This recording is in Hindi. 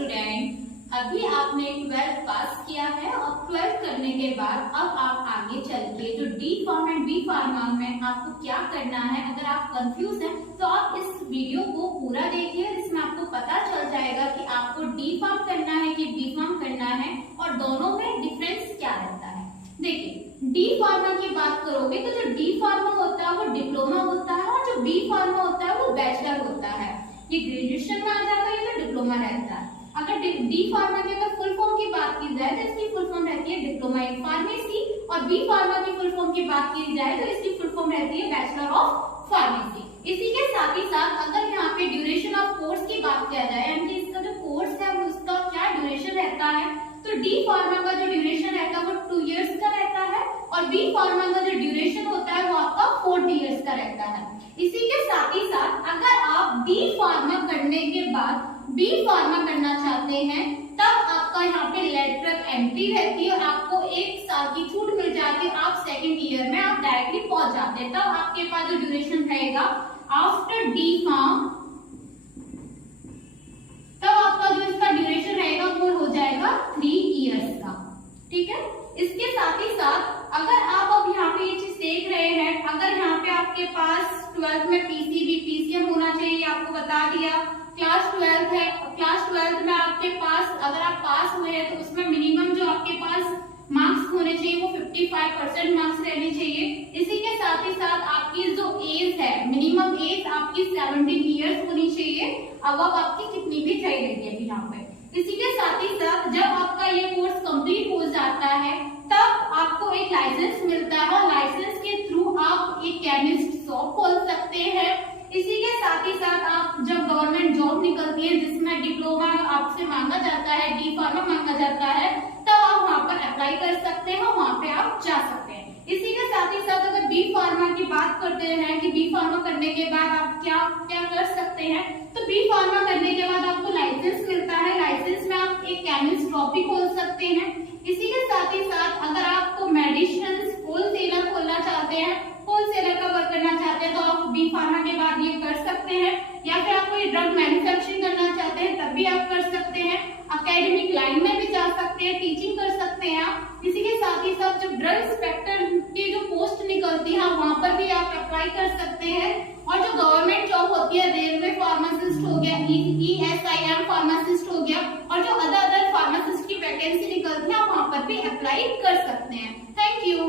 स्टूडेंट, अभी आपने 12th पास किया है और 12th करने के बाद अब आप आगे चल के जो D pharm and B pharma में आपको क्या करना है, अगर आप कंफ्यूज हैं तो आप इस वीडियो को पूरा देखिए। इसमें आपको पता चल जाएगा कि आपको डी फार्म करना है कि बी फार्म करना है और दोनों में डिफरेंस क्या रहता है। देखिए, डी फार्मा की बात करोगे तो जो डी फार्मा होता है वो डिप्लोमा होता है और जो बी फार्मा होता है वो बैचलर होता है। ये ग्रेजुएशन में आ जाता है, ये तो डिप्लोमा रहता है। अगर डी फार्मा की अगर फुल फॉर्म की बात की जाए तो इसकी फुल फॉर्म रहती है डिप्लोमा इन फार्मेसी, और बी फार्मा की फुल फॉर्म की बात की जाए तो इसकी फुल फॉर्म रहती है बैचलर ऑफ फार्मेसी। इसी के साथ ही साथ अगर यहाँ पे ड्यूरेशन ऑफ कोर्स की बात किया जाए, यानी इसका जो कोर्स है उसका क्या ड्यूरेशन रहता है, तो डी फार्मा का जो ड्यूरेशन रहता है वो 2 इयर्स का रहता है और बी फार्मा का जो ड्यूरेशन होता है वो आपका 4 इयर्स का रहता है। इसी के साथ ही साथ अगर आप डी फार्मा करने के बाद बी फार्मा करना चाहते हैं तब आपका यहाँ पे लेटरल एंट्री रहती है और आपको 1 साल की छूट मिल जाती है। आप 2nd ईयर में आप डायरेक्टली पहुंच जाते हैं। तब आपके पास जो ड्यूरेशन रहेगा आफ्टर डी फार्म, तब आपका जो इसका ड्यूरेशन रहेगा वो हो जाएगा 3 इयर्स का। ठीक है, इसके साथ ही साथ अगर आप अब यहाँ पे ये चीज देख रहे हैं, अगर यहाँ पे आपके पास 12th में पीसीबी पीसीएम होना चाहिए, आपको बता दिया। क्लास 12th है, क्लास 12th में आपके पास अगर आप पास हुए हैं तो उसमें मिनिमम जो आपके पास मार्क्स होने चाहिए वो 55% मार्क्स रहने चाहिए। इसी के साथ ही साथ आपकी जो एज है, मिनिमम एज आपकी 17 इयर्स होनी चाहिए। अब आपकी कितनी भी चाहिए अभी यहाँ पे। इसी के साथ ही साथ जब आपका ये कोर्स कंप्लीट हो जाता है तब आपको एक लाइसेंस मिलता है और लाइसेंस के थ्रू आप एक केमिस्ट शॉप खोल सकते हैं। इसी के साथ ही साथ आप जब गवर्नमेंट जॉब निकलती है जिसमें डिप्लोमा आपसे मांगा जाता है, डी फार्मा मांगा जाता है, तब आप वहाँ पर अप्लाई कर सकते हैं, वहाँ पे आप जा सकते हैं। इसी के साथ ही साथ अगर बी फार्मा की बात करते हैं कि बी फार्मा करने के बाद आप क्या क्या कर सकते हैं, तो बी फार्मा करने के बाद आपको लाइसेंस मिलता है। लाइसेंस में आप एक केमिस्ट शॉप भी खोल सकते हैं। इसी के साथ ही साथ अगर आपको मेडिसिन होलसेलर खोलना चाहते हैं, होलसेलर का वर्क करना चाहते हैं, तो आप बी फार्मा के बाद ये कर सकते हैं। या फिर आप कोई ड्रग मैन्युफैक्चरिंग करना चाहते हैं तब भी आप कर सकते हैं। एकेडमिक लाइन में भी जा सकते हैं, टीचिंग कर सकते हैं आप। इसी के साथ ही साथ जब ड्रग इंस्पेक्टर की जो पोस्ट निकलती है वहां पर भी आप अप्लाई कर सकते हैं। और जो गवर्नमेंट जॉब होती है, रेलवे फार्मासिस्ट हो गया, ESIR फार्मासिस्ट हो गया, और जो अदर फार्मासिस्ट की वैकेंसी निकलती है वहां पर भी अप्लाई कर सकते हैं। Thank you.